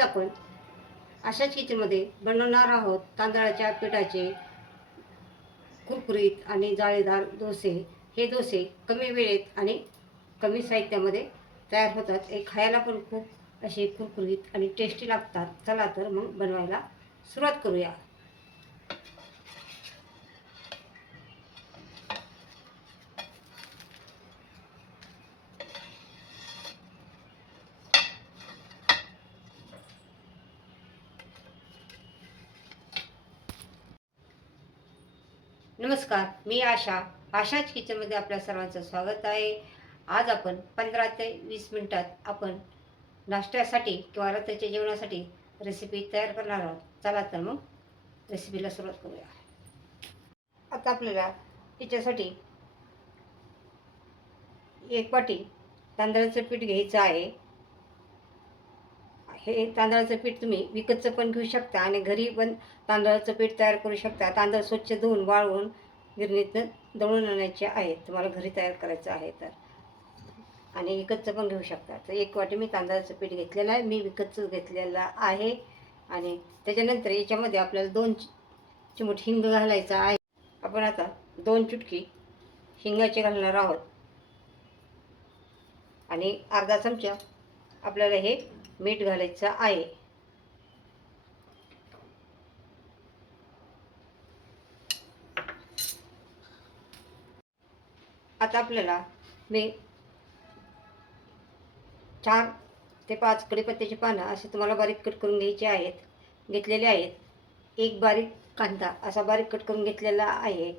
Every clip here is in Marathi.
आज आपण अशाच किचनमध्ये बनवणार आहोत तांदळाच्या पिठाचे कुरकुरीत आणि जाळीदार डोसे। हे डोसे कमी वेळेत आणि कमी साहित्यामध्ये तयार होतात। हे खायला पण खूप असे कुरकुरीत आणि टेस्टी लागतात। चला तर मग बनवायला सुरुवात करूया। नमस्कार, मी आशाच किचनमध्ये आपल्या सर्वांचं स्वागत आहे। आज आपण 15 ते 20 मिनिटात आपण नाश्त्यासाठी किंवा रात्रीच्या जेवणासाठी रेसिपी तयार करणार आहोत। चला तर मग रेसिपीला सुरुवात करूया। आता आपल्याला याच्यासाठी एक वाटी तांदळाचं पीठ घ्यायचं आहे। हे तांदळाचं पीठ तुम्ही विकतचं पण घेऊ शकता आणि घरी पण तांदळाचं पीठ तयार करू शकता। तांदूळ स्वच्छ धुवून वाळवून गिरणीतून दळून आणायचे आहेत, तुम्हाला घरी तयार करायचं आहे तर, आणि विकतचं पण घेऊ शकता। तर एक वाटी मी तांदळाचं पीठ घेतलेलं आहे, मी विकतचं घेतलेलं आहे। आणि त्याच्यानंतर याच्यामध्ये आपल्याला 2 चिमूट हिंग घालायचा आहे। आपण आता 2 चुटकी हिंगाचे घालणार आहोत आणि अर्धा चमचा आपल्याला हे मीठ घालायचं आहे। आता आपल्याला मी 4 ते 5 कढीपत्त्याची पानं असे तुम्हाला बारीक कट करून घेतलेले आहेत। एक बारीक कांदा असा बारीक कट करून घेतलेला आहे।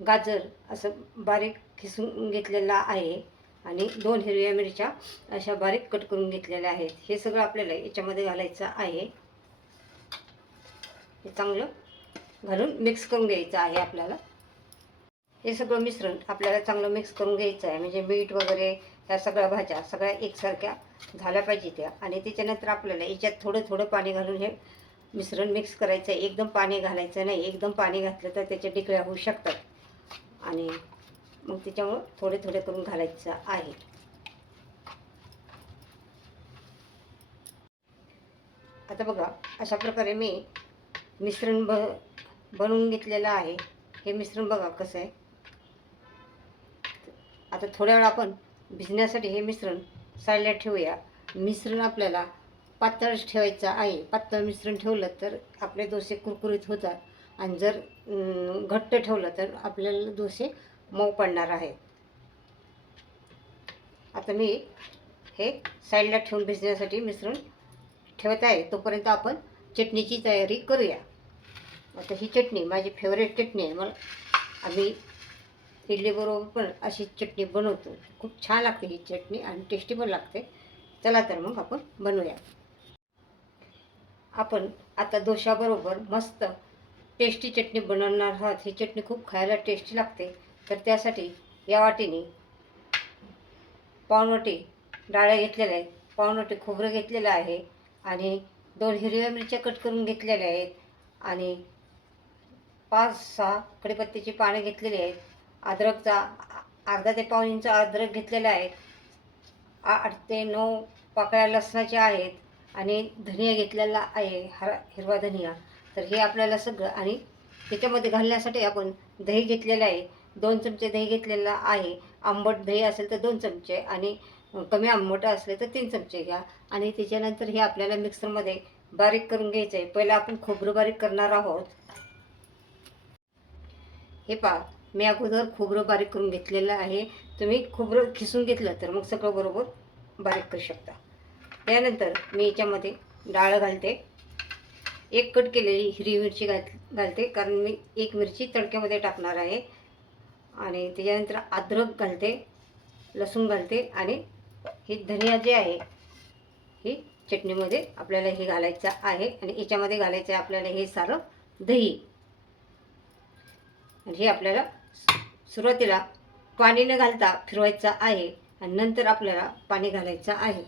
गाजर असं बारीक खिसून घेतलेला आहे आणि 2 हिरव्या मिरच्या अशा बारीक कट करून घेतलेल्या आहेत। हे सगळं आपल्याला याच्यामध्ये घालायचं आहे। हे चांगलं घालून मिक्स करून घ्यायचं आहे आपल्याला। हे सगळं मिश्रण आपल्याला चांगलं मिक्स करून घ्यायचं आहे, म्हणजे मीठ वगैरे ह्या सगळ्या भाज्या सगळ्या एकसारख्या झाल्या पाहिजे त्या। आणि त्याच्यानंतर आपल्याला याच्यात थोडं थोडं पाणी घालून हे मिश्रण मिक्स करायचं आहे। एकदम पाणी घालायचं नाही, एकदम पाणी घातलं तर त्याच्या ढिकळ्या होऊ शकतात आणि मग त्याच्यामुळं थोडे थोडे करून घालायचं आहे। आता बघा, अशा प्रकारे मी मिश्रण बनवून घेतलेलं आहे। हे मिश्रण बघा कसं आहे। आता थोड्या वेळ आपण भिजण्यासाठी हे मिश्रण साईडला ठेवूया। मिश्रण आपल्याला पातळच ठेवायचं आहे। पातळ मिश्रण ठेवलं तर आपले डोसे कुरकुरीत होतात आणि जर घट्ट ठेवलं तर आपल्याला डोसे मऊ पडणार आहेत। आता मी हे साईडला ठेवून भिजण्यासाठी मिश्रण ठेवत आहे। तोपर्यंत आपण चटणीची तयारी करूया। आता ही चटणी माझी फेवरेट चटणी आहे। मला आम्ही इडलीबरोबर पण अशी चटणी बनवतो। खूप छान लागते ही चटणी आणि टेस्टी पण लागते। चला तर मग आपण बनवूया। आपण आता डोशाबरोबर मस्त टेस्टी चटणी बनवणार आहोत। ही चटणी खूप खायला टेस्टी लागते। तर त्यासाठी या वाटीने पाऊण वाटी डाळ्या घेतलेल्या आहेत, पाऊण वाटी खोबरं घेतलेलं आहे आणि 2 हिरव्या मिरच्या कट करून घेतलेल्या आहेत आणि 5-6 कढीपत्त्याची पाने घेतलेली आहेत। अद्रकचा अर्धा ते पाऊण इंच अद्रक घेतलेला आहे। 8 ते 9 पाकळ्या लसणाच्या आहेत आणि धनिया घेतलेला आहे, हिरवा धनिया। तर हे आपल्याला सगळं, आणि त्याच्यामध्ये घालण्यासाठी आपण दही घेतलेलं आहे, 2 चमचे दही घेतलेला आहे। आंबट दही असेल तर 2 चमचे आणि कमी आंबट असले तर 3 चमचे घ्या। आणि त्याच्यानंतर हे आपल्याला मिक्सरमध्ये बारीक करून घ्यायचं आहे। पहिला आपण खोबरं बारीक करणार आहोत। हे पहा, मी अगोदर खोबरं बारीक करून घेतलेलं आहे। तुम्ही खोबरं खिसून घेतलं तर मग सगळं बरोबर बारीक करू शकता। त्यानंतर मी याच्यामध्ये डाळ घालते, 1 कट केलेली हिरवी मिरची घालते, कारण मी 1 मिरची तडक्यामध्ये टाकणार आहे। आणि त्याच्यानंतर अद्रक घालते, लसूण घालते आणि हे धनिया जे आहे हे चटणीमध्ये आपल्याला हे घालायचं आहे। आणि याच्यामध्ये घालायचं आहे आपल्याला हे सारं दही। हे आपल्याला सुरुवातीला पाणी न घालता फिरवायचं आहे आणि नंतर आपल्याला पाणी घालायचं आहे।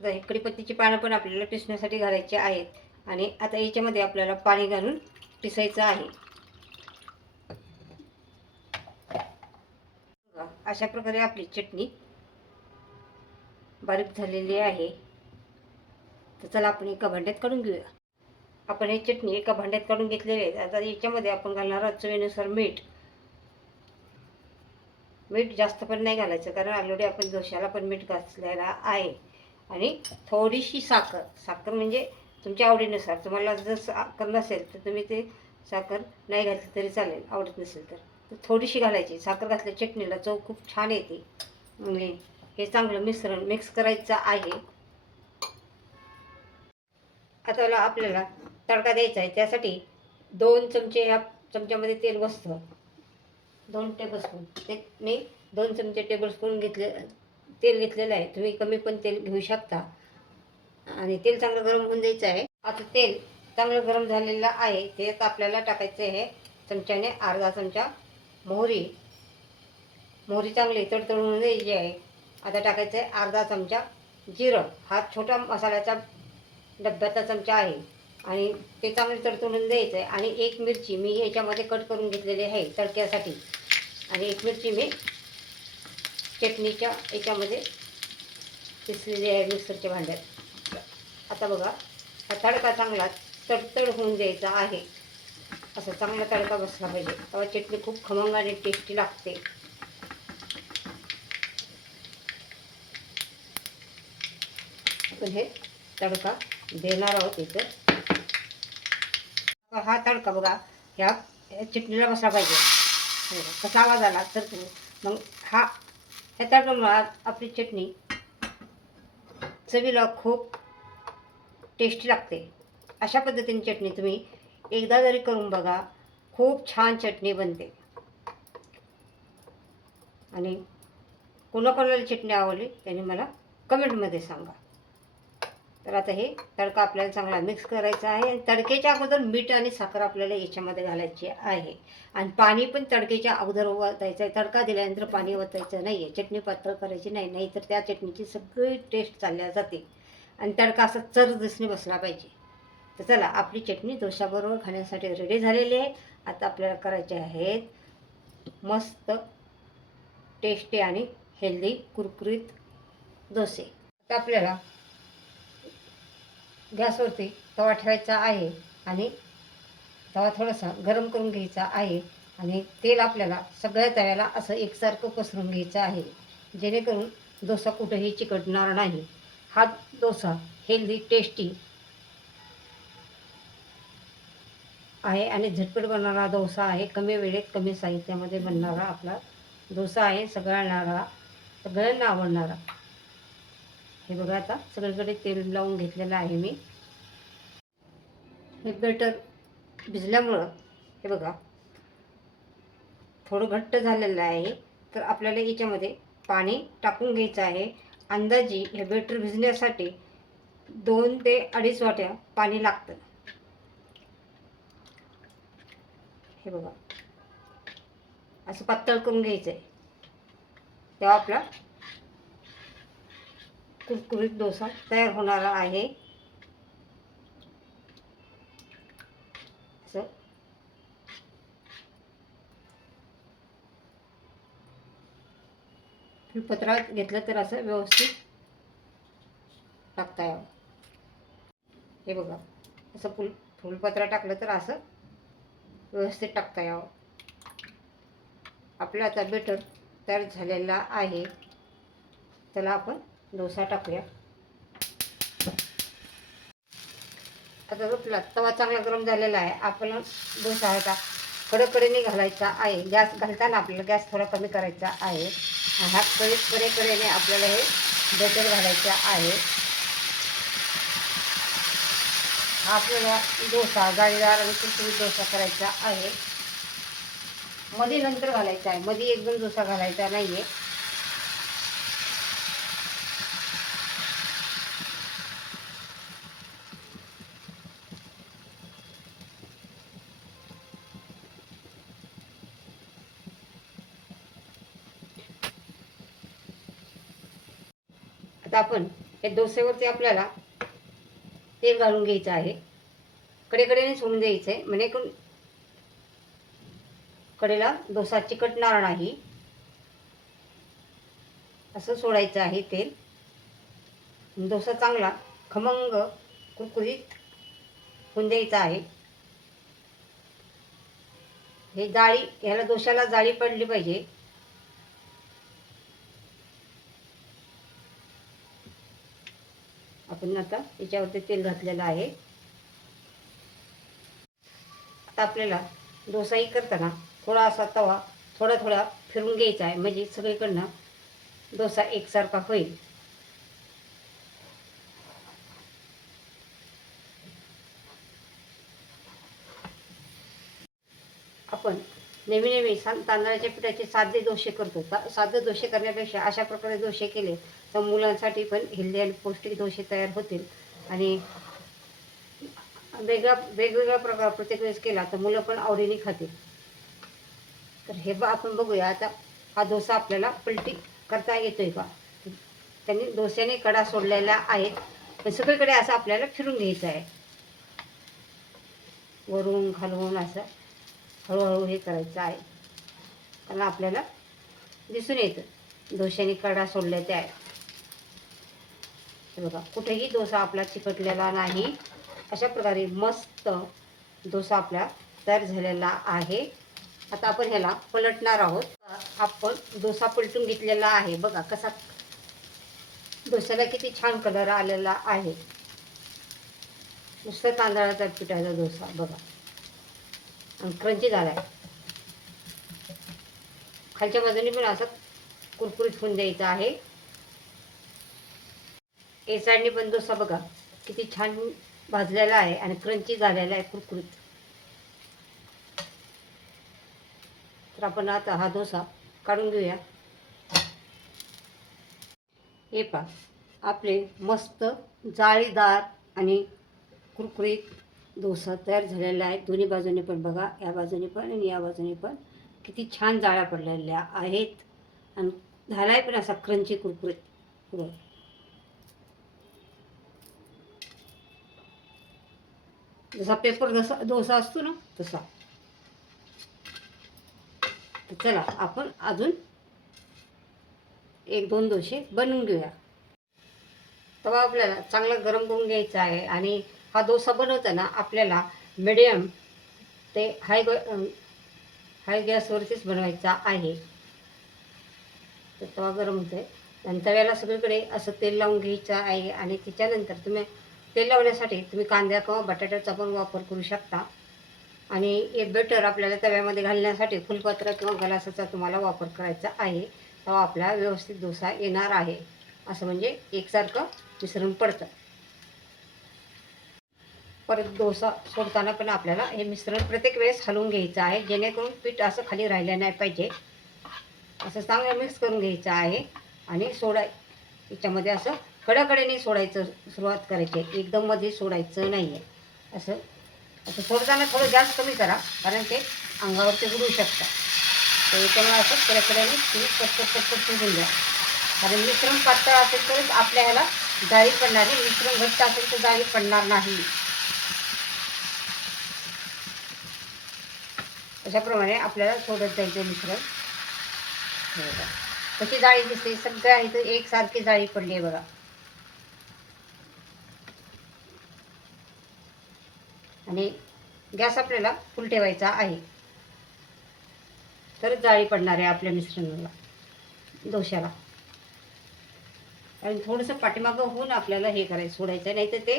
तर कढीपत्त्याची पानं पण आपल्याला पिसण्यासाठी घालायची आहेत आणि आता याच्यामध्ये आपल्याला पाणी घालून पिसायचं आहे। अशा प्रकारे आपली चटणी बारीक झालेली आहे। तर चला आपण एका भांड्यात काढून घेऊया. आपण ही चटणी एका भांड्यात काढून घेतलेली आहे. आता याच्यामध्ये आपण घालणार आहोत चवीनुसार मीठ. मीठ जास्त पण नाही घालायचं, कारण ऑलरेडी आपण डोश्याला पण मीठ घातलेला आहे. आणि थोडीशी साखर. साखर म्हणजे तुमच्या आवडीनुसार. तुम्हाला जर साखर नसेल तर तुम्ही ते साखर नाही घातली तरी चालेल, आवडत नसेल तर थोडीशी घालायची. साखर घातल्या चटणीला चव खूप छान येते. आणि हे चांगलं मिश्रण मिक्स करायचं आहे. आता आपल्याला तडका द्यायचा आहे. त्यासाठी 2 चमचे ह्या चमच्यामध्ये तेल बसतं. 2 टेबलस्पून ते मी 2 चमचे टेबलस्पून तेल घेतलेलं आहे. तुम्ही कमी पण तेल घेऊ शकता. आणि तेल चांगलं गरम होऊन द्यायचं आहे. आता तेल चांगलं गरम झालेलं आहे. त्यात आपल्याला टाकायचं आहे चमच्याने अर्धा चमचा मोहरी. मोहरी चांगली तडतडून द्यायची आहे. आता टाकायचं आहे अर्धा चमचा जिरं. हा छोटा मसाल्याचा डब्याचा चमचा आहे. आणि ते चांगले तडतडून द्यायचं आहे. आणि 1 मिरची मी याच्यामध्ये कट करून घेतलेली आहे तडक्यासाठी. आणि 1 मिरची मी चटणीच्या याच्यामध्ये पिसलेली आहे मिक्सरच्या भांड्यात. आता बघा, हा तडका चांगला तडतड होऊन द्यायचा आहे. असं चांगला तडका बसला पाहिजे, तेव्हा चटणी खूप खमंग आणि टेस्टी लागते. आपण हे तडका देणार आहोत इथं. हा तडका बघा ह्या चटणीला बसला पाहिजे. कसा आवाज आला तर मग ह्या तडकामुळे आपली चटणी चवीला खूप टेस्टी लागते. अशा पद्धतीने चटणी तुम्ही एकदा जरी करून बघा, खूप छान चटणी बनते. आणि कोणाकोणाला चटणी आवडली त्याने मला कमेंटमध्ये सांगा. तर आता हे तडका आपल्याला चांगला मिक्स करायचा आहे. आणि तडक्याच्या अगोदर मीठ आणि साखर आपल्याला याच्यामध्ये घालायची आहे. आणि पाणी पण तडक्याच्या अगोदर ओतायचं आहे. तडका दिल्यानंतर पाणी ओतायचं नाही आहे. चटणी पातळ करायची नाही, नाहीतर त्या चटणीची सगळी टेस्ट चालल्या जाते. आणि तडका असा चर दिसणे बसला पाहिजे. तर चला, आपली चटणी डोशाबरोबर खाण्यासाठी रेडी झालेली आहे. आता आपल्याला करायचे आहेत मस्त टेस्टी आणि हेल्दी कुरकुरीत डोसे. आता आपल्याला गॅसवरती तवा ठेवायचा आहे. आणि तवा थोडासा गरम करून घ्यायचा आहे. आणि तेल आपल्याला सगळ्या तव्याला असं एकसारखं पसरून घ्यायचं आहे, जेणेकरून डोसा कुठेही चिकटणार नाही. हा डोसा हेल्दी टेस्टी आहे आणि झटपट बनणारा डोसा आहे. कमी वेळेत कमी साहित्यामध्ये बनणारा आपला डोसा आहे. सगळ्यांना आवडणारा. हे बघा, आता सगळीकडे तेल लावून घेतलेलं आहे मी. हे बेटर भिजल्यामुळं हे बघा थोडं घट्ट झालेलं आहे. तर आपल्याला याच्यामध्ये पाणी टाकून घ्यायचं आहे. अंदाजे हे बेटर भिजण्यासाठी 2 ते 2.5 वाट्या पाणी लागतं. हे बघा, असं पातळ करून घ्यायचं आहे. तेव्हा आपला कुरकुरीत डोसा तयार होणार आहे. असं फुलपत्रा घेतलं तर असं व्यवस्थित टाकता यावं. हे बघा, असं फुलपत्रा टाकलं तर असं व्यवस्थित टाकता यावं. आपला आता बेटर तयार झालेला आहे. त्याला आपण डोसा टाकूया. आता आपला तवा चांगला गरम झालेला आहे. आपण डोसा आता कडेने घालायचा आहे. गॅस घालताना आपल्याला गॅस थोडा कमी करायचा आहे. हा कडेने आपल्याला हे बेटर घालायचं आहे. आपल्याला डोसा जाळीदार आणि कुरकुरीत डोसा करायचा आहे. मध्ये नंतर घालायचा आहे, मध्ये एकदम डोसा घालायचा नाही आहे. आता आपण हे डोसेवरती आपल्याला तेल घालून घ्यायचं आहे. कडेने सोडून द्यायचं आहे, म्हणजे कडेला डोसा चिकटणार नाही. असं सोडायचं आहे तेल. डोसा चांगला खमंग कुरकुरीत होऊन द्यायचा आहे. हे जाळी, ह्याला डोश्याला जाळी पडली पाहिजे. आपण आता याच्यावरती तेल घातलेलं आहे. आता आपल्याला डोसाही करताना थोडा असा तवा थोडा थोडा फिरून घ्यायचा आहे, म्हणजे सगळीकडनं डोसा एकसारखा होईल. आपण नेहमी नेहमी तांदळाच्या पिठाचे साधे डोसे करतो. साधे डोसे करण्यापेक्षा अशा प्रकारे डोसे केले तर मुलांसाठी पण हेल्दी आणि पौष्टिक डोसे तयार होतील. आणि वेगवेगळा प्रकार प्रत्येक वेळेस केला तर मुलं पण आवडीने खातील. तर हे आपण बघूया आता हा डोसा आपल्याला पलटी करता येतोय का. त्यांनी डोस्याने कडा सोडलेला आहे, पण सगळीकडे असं आपल्याला फिरून घ्यायचं आहे. वरून खालून असं हळूहळू हे करायचं आहे, कारण आपल्याला दिसून येतं डोश्याने कडा सोडले ते आहे. हे बघा, कुठेही डोसा आपला चिकटलेला नाही. अशा प्रकारे मस्त डोसा आपला तयार झालेला आहे. आता आपण ह्याला पलटणार आहोत. आपण डोसा पलटून घेतलेला आहे. बघा कसा डोस्याला किती छान कलर आलेला आहे. नुसतं तांदळाचा पिठाचा डोसा बघा, आणि क्रंची झाला आहे. खालच्या बाजूने पण असं कुरकुरीत होऊन द्यायचं आहे. ए साईडने पण डोसा बघा किती छान भाजलेला आहे आणि क्रंची झालेला आहे, कुरकुरीत. तर आपण आता हा डोसा काढून घेऊया. हे पहा, आपले मस्त जाळीदार आणि कुरकुरीत डोसा तयार झालेला आहे. दोन्ही बाजूने पण बघा, या बाजूने पण आणि या बाजूने पण किती छान जाळ्या पडलेल्या आहेत. आणि झालाय पण असा क्रंची कुरकुरीत पुढं. जसा पेपर डोसा असतो ना तसा. तर चला आपण अजून एक दोन डोसे बनवून घेऊया. तवा आपल्याला चांगला गरम करून घ्यायचा आहे. आणि हा डोसा बनवताना आपल्याला मिडियम ते हाय गॅसवरतीच बनवायचा आहे. तर तवा गरम होते आणि तव्याला सगळीकडे असं तेल लावून घ्यायचं आहे. आणि त्याच्यानंतर तुम्ही तेल लावण्यासाठी तुम्ही कांदा किंवा बटाट्याचा पण वापर करू शकता. आणि हे बटर आपल्याला तव्यामध्ये घालण्यासाठी फुलपात्र किंवा गलासाचा तुम्हाला वापर करायचा आहे. तेव्हा आपला व्यवस्थित डोसा येणार आहे. असं म्हणजे एकसारखं मिश्रण पडतं. परत डोसा सोडताना पण आपल्याला हे मिश्रण प्रत्येक वेळेस हलवून घ्यायचं आहे, जेणेकरून पीठ असं खाली राहिलं नाही पाहिजे. असं चांगलं मिक्स करून घ्यायचं आहे. आणि याच्यामध्ये असं कडाकडेने सोडायचं, सुरुवात करायची, एकदम मध्ये सोडायचं नाही आहे. असं असं सोडताना थोडं गॅस कमी करा, कारण ते अंगावरती उडू शकतं. तर याच्यामुळे असं कडाकड्याने तुम्ही पटपट सोडून द्या. कारण मिश्रण पातळ असेल तरच आपल्या ह्याला जाळी पडणार नाही. मिश्रण घट्ट असेल तर जाळी पडणार नाही. अशाप्रमाणे आपल्याला सोडत जायचं मिश्रण. कशी जाळी दिसते, सगळ्या इथं एकसारखी जाळी पडली आहे बघा. आणि गॅस आपल्याला फुल ठेवायचा आहे, तरच जाळी पडणार आहे आपल्या मिश्रणाला, डोश्याला. आणि थोडंसं पाठीमागं होऊन आपल्याला हे करायचं, सोडायचं, नाही तर ते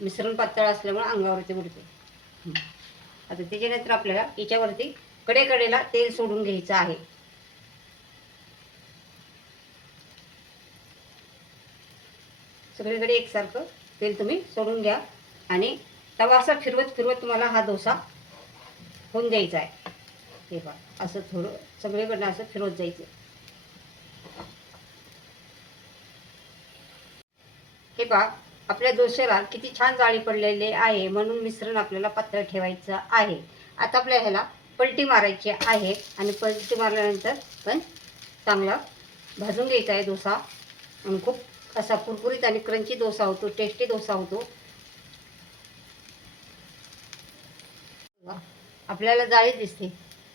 मिश्रण पातळ असल्यामुळे अंगावरती उडते. आता त्याच्यानंतर आपल्याला याच्यावरती कडेकडेला तेल सोडून घ्यायचं आहे. सगळीकडे एकसारखं तेल तुम्ही सोडून घ्या. आणि तवा असा फिरवत फिरवत तुम्हाला हा डोसा होऊन द्यायचा आहे. हे पहा, असं थोडं सगळीकडनं असं फिरवत जायचं. हे पहा, आपल्या डोश्याला किती छान जाळी पडलेली आहे. म्हणून मिश्रण आपल्याला पातळ ठेवायचं आहे. आता आपल्या ह्याला पलटी मारायची आहे. आणि पलटी मारल्यानंतर पण चांगला भाजून घ्यायचा आहे डोसा. आणि खूप असा कुरकुरीत आणि क्रंची डोसा होतो, टेस्टी डोसा होतो. आपल्याला जाळी दिसते,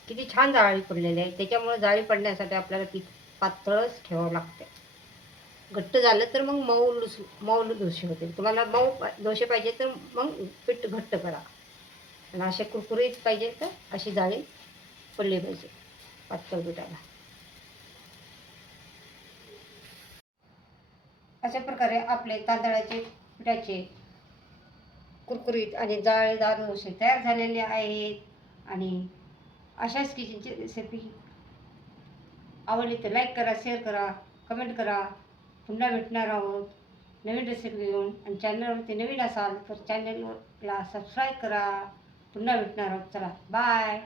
किती छान जाळी पडलेली आहे. त्याच्यामुळे जाळी पडण्यासाठी आपल्याला पीठ पातळच ठेवावं लागते. घट्ट झालं तर मग मऊ डोसे होतील. तुम्हाला मऊ डोसे पाहिजे तर मग पीठ घट्ट करा. आणि असे कुरकुरीत पाहिजे तर अशी जाळी पडली पाहिजे पातळ पिठाला. अशा प्रकारे आपले तांदळाचे पिठाचे कुरकुरीत आणि जाळीदार डोसे तयार झालेले आहेत. आणि अशाच किचनची रेसिपी आवडली तर लाईक करा, शेअर करा, कमेंट करा. पुन्हा भेटणार आहोत नवीन रेसिपी घेऊन. आणि चॅनलवरती नवीन असाल तर चॅनलला सबस्क्राईब करा. पुन्हा भेटणार आहोत. चला बाय.